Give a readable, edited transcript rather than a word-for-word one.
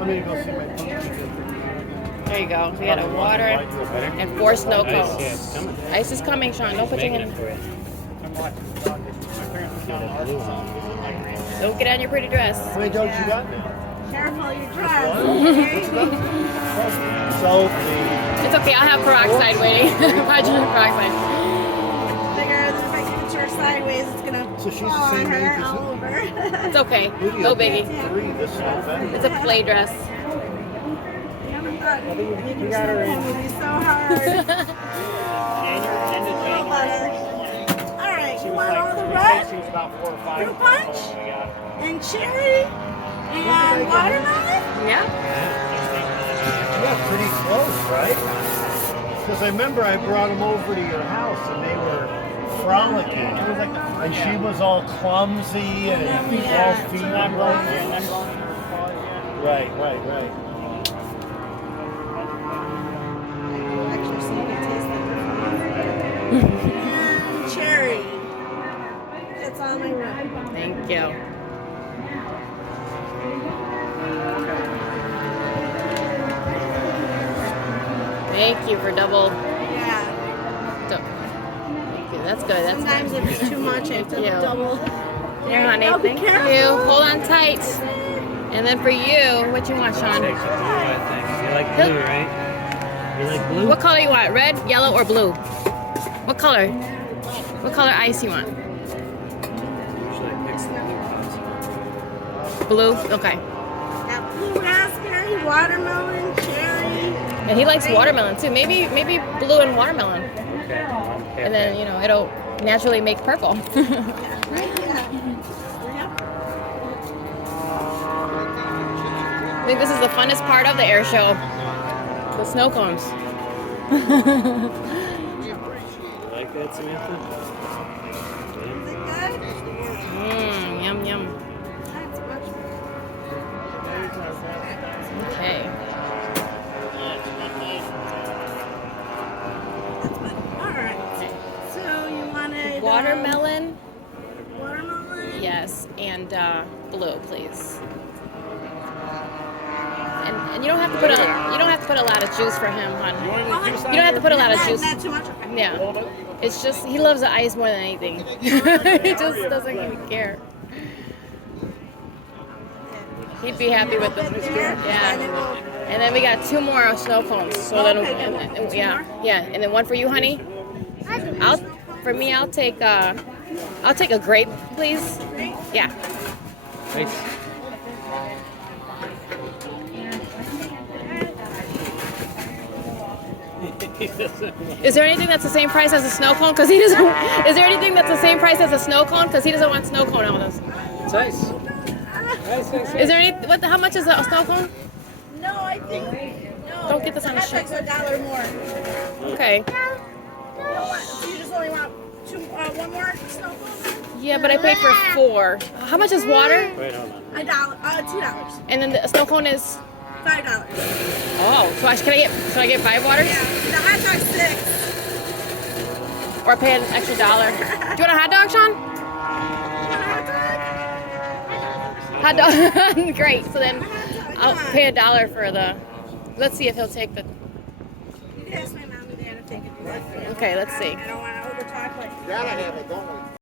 I'm gonna go see my pumpkin. There you go. We got a water and 4 snow cones. Yeah, it's coming. Ice is coming, Sean. Don't put your Making hand. it for you. Don't get on your pretty dress. How many dogs you got now? Careful your dress. Sophie. It's okay. I'll have peroxide waiting. Hydrogen peroxide. Figure that if I give it to her sideways, it's gonna So she's the fall on same her age as all you? over. It's okay. Who do you No have? biggie. 3 this November. It's a play dress. You got her in. It would be so hard. All right, you want all the red, fruit punch, and cherry, and watermelon? Yeah. Yeah, pretty close, right? Because I remember I brought them over to your house and they were frolicking. And she was all clumsy and all feeling Right. Actually, see if it tastes like and cherry. That's all my red. Thank you. Thank you for double. Yeah. Thank you. That's good. That's Sometimes good. if it's too much, I have to Thank you. double. Here, honey. I'll be Thank careful. you. Hold on tight. And then for you, what you want, Sean? Takes you blue, I think. You like blue, right? You like blue? What color you want? Red, yellow, or blue? What color? What color ice you want? Usually I pick some Blue? Okay. Got blue raspberry, watermelon, cherry. And he likes watermelon too. Maybe blue and watermelon. Okay. And then, you know, it'll naturally make purple. Right? Yeah. I think this is the funnest part of the air show. The snow cones. You like that, Samantha? Is it good? Yum, yum. That's much Okay. All right. So you wanted Watermelon? watermelon. Yes. And blue, please. And you don't have to put a lot of juice for him, hon. You don't have to put a lot of juice. Not too much. Okay. Yeah. It's just he loves the ice more than anything. He just doesn't even care. He'd be happy with the yeah. And then we got 2 more snow cones. So then yeah. And then one for you, honey. I'll take a grape, please. Yeah. Nice. Is there anything that's the same price as a snow cone? Because he doesn't. Is there anything that's the same price as a snow cone? Because he doesn't want snow cone on this. It's nice. Nice. Is there any? How much is a snow cone? No, I think no. Don't get this on the That's like sheet. $1 more. Okay. So you just only want one more snow cone? Yeah, but I paid for 4. How much is water? Wait, hold on. $2. And then the snow cone is. $5. Oh, so can I get 5 waters? Yeah, the hot dog's $6. Or pay an extra $1? Do you want a hot dog, Sean? You want a Hot hot dog? dog. Great. So then I'll pay $1 for the. Let's see if he'll take the. You can ask my mom and dad if they can do that for you. Okay, let's see. I don't want to overtalk like. Gotta have it, don't we?